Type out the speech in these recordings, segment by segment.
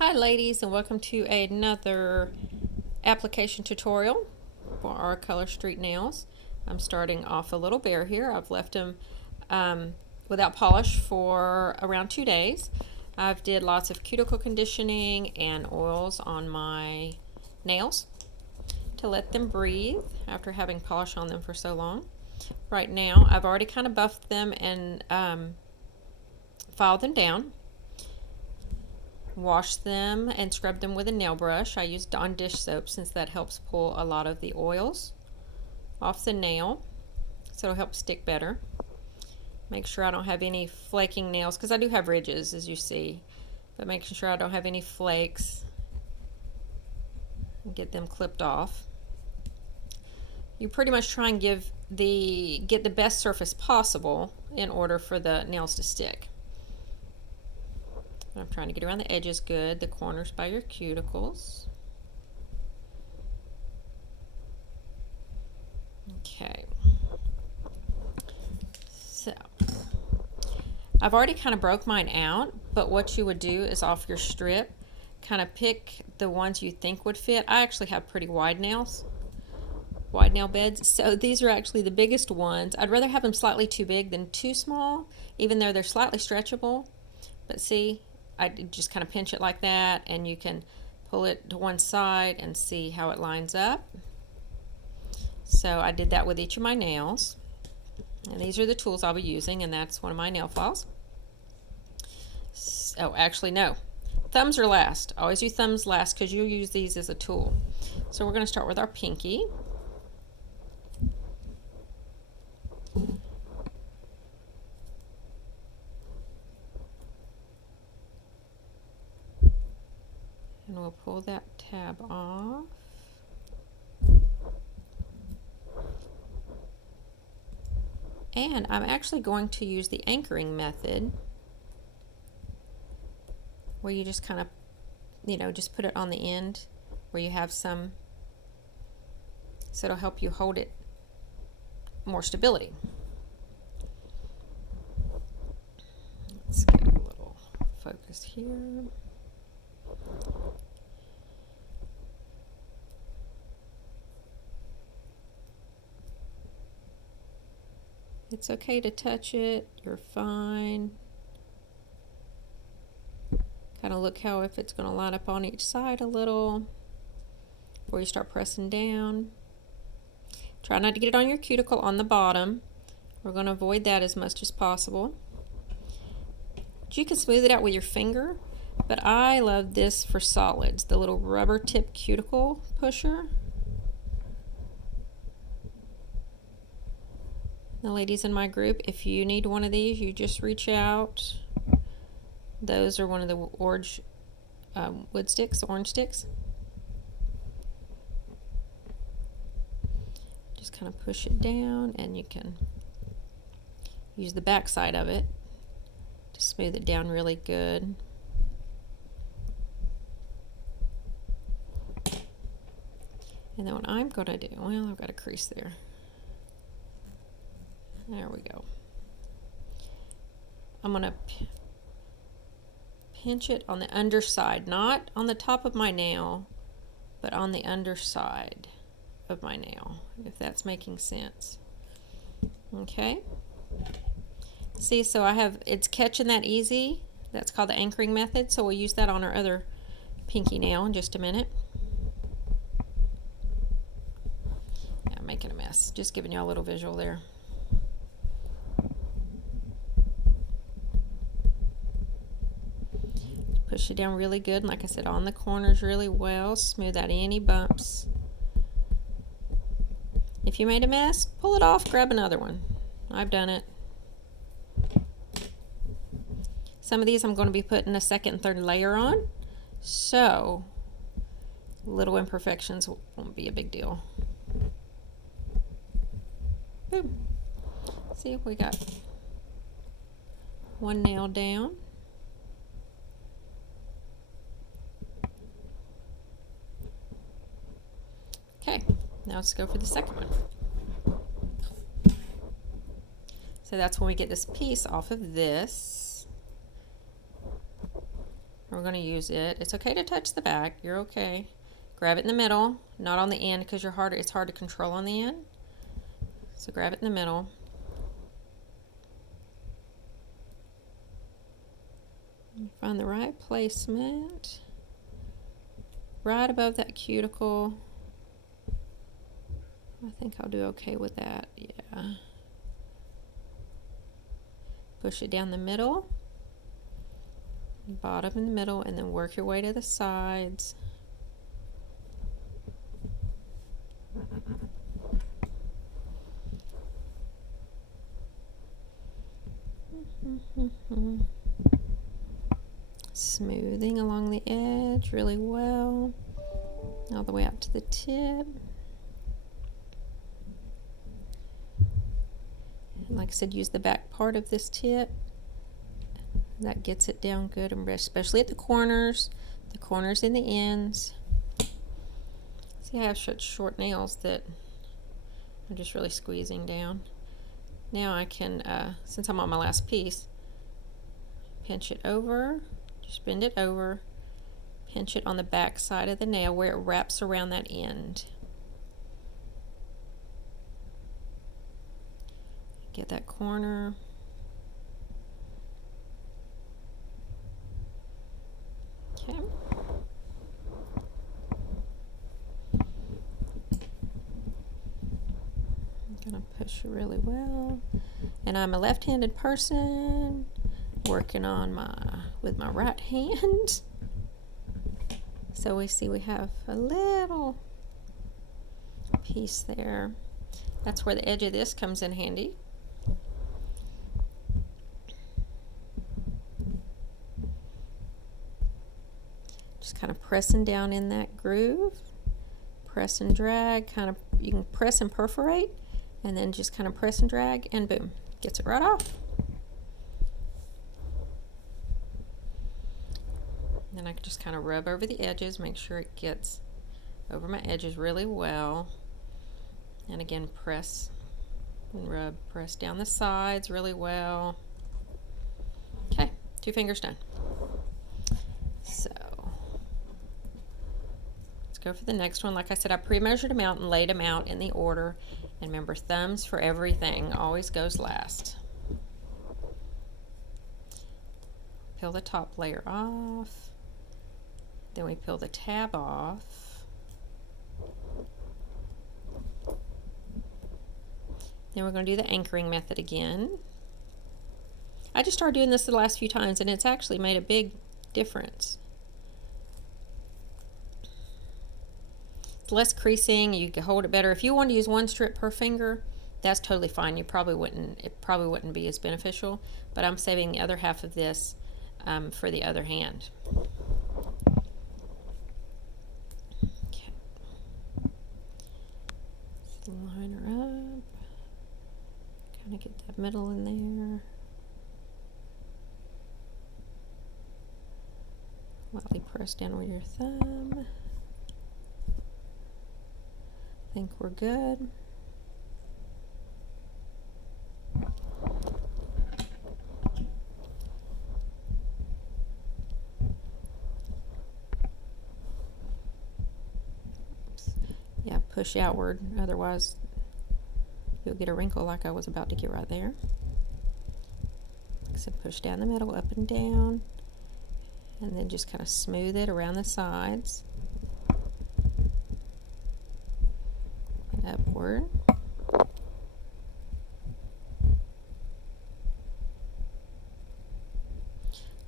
Hi ladies, and welcome to another application tutorial for our Color Street nails. I'm starting off a little bare here. I've left them without polish for around 2 days. I've did lots of cuticle conditioning and oils on my nails to let them breathe after having polish on them for so long. Right now I've already kind of buffed them and filed them down. Wash them and scrub them with a nail brush. I use Dawn dish soap since that helps pull a lot of the oils off the nail, so it'll help stick better. Make sure I don't have any flaking nails, because I do have ridges as you see, but making sure I don't have any flakes and get them clipped off. You pretty much try and get the best surface possible in order for the nails to stick. I'm trying to get around the edges good, the corners by your cuticles. Okay. So, I've already kind of broke mine out, but what you would do is off your strip, kind of pick the ones you think would fit. I actually have pretty wide nails, wide nail beds, so these are actually the biggest ones. I'd rather have them slightly too big than too small, even though they're slightly stretchable. But see, I just kind of pinch it like that, and you can pull it to one side and see how it lines up. So I did that with each of my nails. And these are the tools I'll be using, and that's one of my nail files. Oh, actually, no. Thumbs are last. Always do thumbs last because you'll use these as a tool. So we're going to start with our pinky. And we'll pull that tab off. And I'm actually going to use the anchoring method, where you just kind of, just put it on the end where you have some, so it'll help you hold it more stability. Let's get a little focus here. It's okay to touch it, you're fine. Kind of look how if it's going to line up on each side a little before you start pressing down. Try not to get it on your cuticle on the bottom. We're going to avoid that as much as possible. You can smooth it out with your finger, but I love this for solids, the little rubber tip cuticle pusher. The ladies in my group, if you need one of these, you just reach out. Those are one of the orange wood sticks, orange sticks. Just kind of push it down, and you can use the back side of it to smooth it down really good. And then what I'm going to do, well, I've got a crease there. There we go. I'm going to pinch it on the underside, not on the top of my nail, but on the underside of my nail, if that's making sense. Okay. See, so it's catching that easy. That's called the anchoring method, so we'll use that on our other pinky nail in just a minute. Yeah, I'm making a mess. Just giving you a little visual there. Push it down really good, and like I said, on the corners really well. Smooth out any bumps. If you made a mess, pull it off, grab another one. I've done it. Some of these I'm going to be putting a second and third layer on, so little imperfections won't be a big deal. Boom. See, we got one nail down. Okay, now let's go for the second one. So that's when we get this piece off of this. We're We're going to use it. It's okay to touch the back. You're okay. Grab it in the middle, not on the end because it's hard to control on the end. So grab it in the middle. Find the right placement. Right above that cuticle. I think I'll do okay with that. Yeah. Push it down the middle. Bottom in the middle, and then work your way to the sides. Smoothing along the edge really well, all the way out to the tip. And like I said, use the back part of this tip. That gets it down good, and especially at the corners and the ends. See, I have such short nails that I'm just really squeezing down. Now I can, since I'm on my last piece, pinch it over, just bend it over, pinch it on the back side of the nail where it wraps around that end. Get that corner. Okay. I'm gonna push it really well. And I'm a left-handed person working on with my right hand. So we see we have a little piece there. That's where the edge of this comes in handy. Just kind of pressing down in that groove. Press and drag, kind of, you can press and perforate, and then just kind of press and drag, and boom, gets it right off. Then I can just kind of rub over the edges, make sure it gets over my edges really well. And again, press and rub, press down the sides really well. Okay, 2 fingers done. So let's go for the next one. Like I said, I pre-measured them out and laid them out in the order. And remember, thumbs for everything always goes last. Peel the top layer off. Then we peel the tab off. Then we're going to do the anchoring method again. I just started doing this the last few times, and it's actually made a big difference. It's less creasing, you can hold it better. If you want to use 1 strip per finger, that's totally fine. It probably wouldn't be as beneficial, but I'm saving the other half of this for the other hand. Okay. Just line her up. Kind of get that middle in there. Lightly press down with your thumb. I think we're good. Oops. Yeah, push outward, otherwise you'll get a wrinkle like I was about to get right there. Like I said, push down the middle, up and down, and then just kind of smooth it around the sides and upward.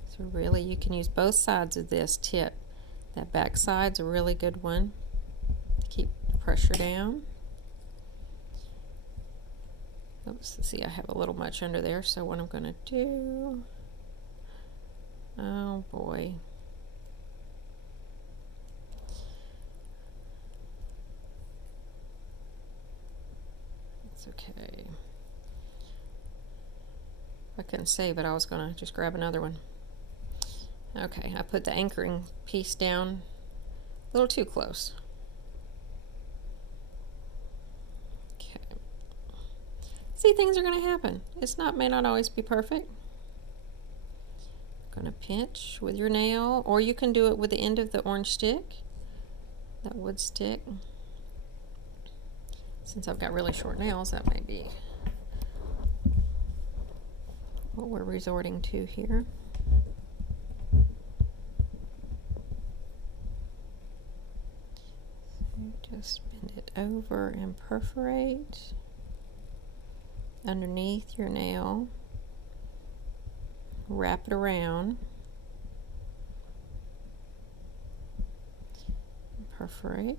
So really, you can use both sides of this tip. That back side's a really good one to keep the pressure down. Oops, see, I have a little much under there, so what I'm going to do, oh boy. It's okay. If I couldn't save it, I was going to just grab another one. Okay, I put the anchoring piece down a little too close. Okay. See, things are going to happen. May not always be perfect. Gonna pinch with your nail, or you can do it with the end of the orange stick, that wood stick. Since I've got really short nails, that may be what we're resorting to here. So just bend it over and perforate underneath your nail. Wrap it around. Perforate.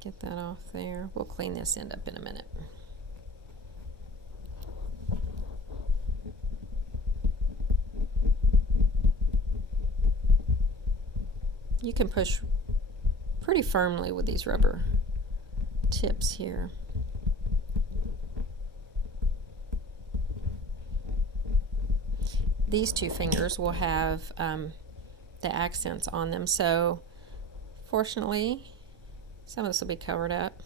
Get that off there. We'll clean this end up in a minute. You can push pretty firmly with these rubber tips here. These two fingers will have the accents on them, so fortunately some of this will be covered up.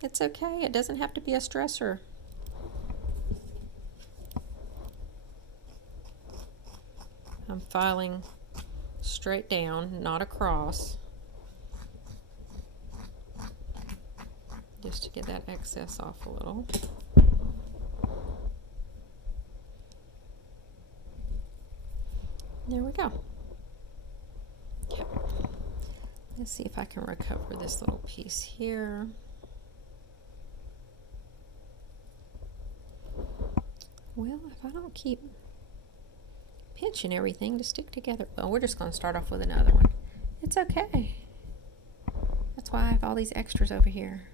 It's okay, it doesn't have to be a stressor. I'm filing straight down, not across, just to get that excess off a little. There we go. Okay. Let's see if I can recover this little piece here. Well, if I don't keep pinching everything to stick together, well, we're just going to start off with another one. It's okay. That's why I have all these extras over here.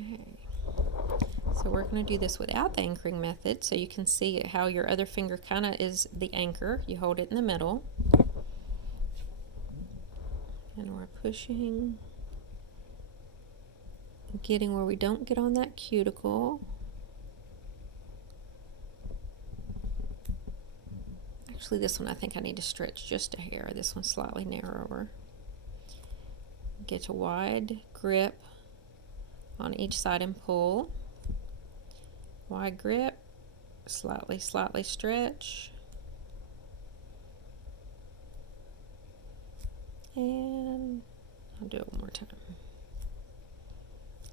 Okay, so we're going to do this without the anchoring method, so you can see how your other finger kind of is the anchor. You hold it in the middle, and we're pushing, getting where we don't get on that cuticle. Actually, this one I think I need to stretch just a hair. This one's slightly narrower. Get a wide grip on each side and pull. Wide grip, slightly stretch. And I'll do it one more time.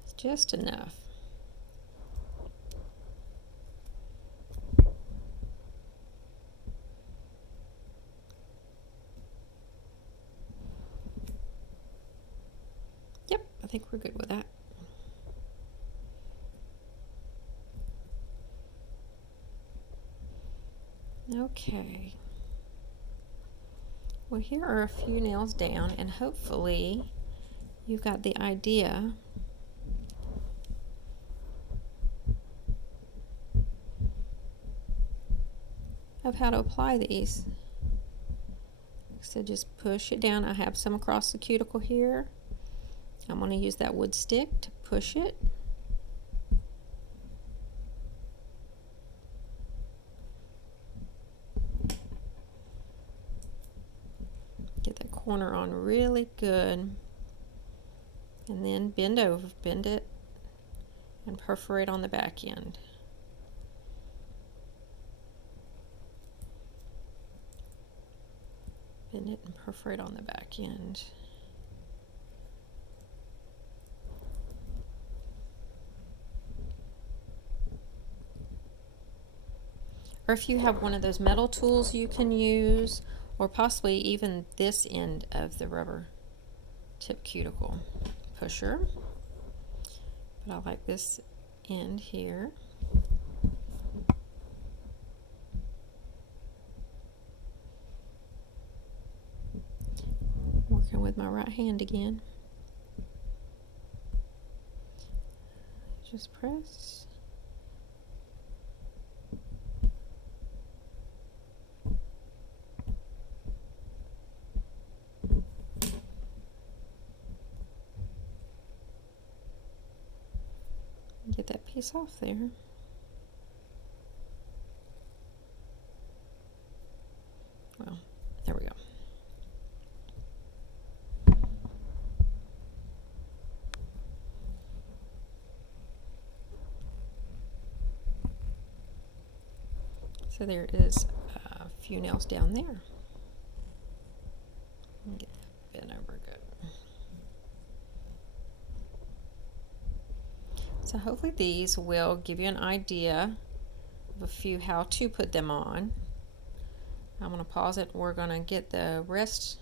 It's just enough. Yep, I think we're good with that. Okay. Well, here are a few nails down, and hopefully you've got the idea of how to apply these. So just push it down. I have some across the cuticle here. I'm going to use that wood stick to push it. Get that corner on really good, and then bend it, and perforate on the back end. Bend it and perforate on the back end. Or if you have one of those metal tools you can use, or possibly even this end of the rubber tip cuticle pusher. But I like this end here. Working with my right hand again. Just press. Get get that piece off there. Well, there we go. So there is a few nails down there. Get that bent over good. So hopefully these will give you an idea of a few how to put them on. I'm going to pause it. We're going to get the rest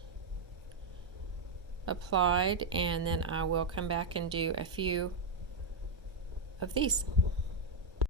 applied, and then I will come back and do a few of these.